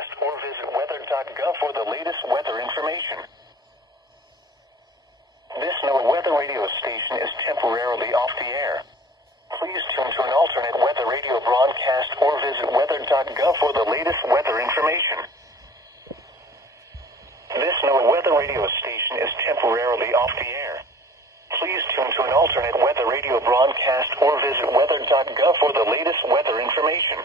broadcast or visit weather.gov for the latest weather information. This NOAA weather radio station is temporarily off the air. Please tune to an alternate weather radio broadcast or visit weather.gov for the latest weather information. This NOAA weather radio station is temporarily off the air. Please tune to an alternate weather radio broadcast or visit weather.gov for the latest weather information.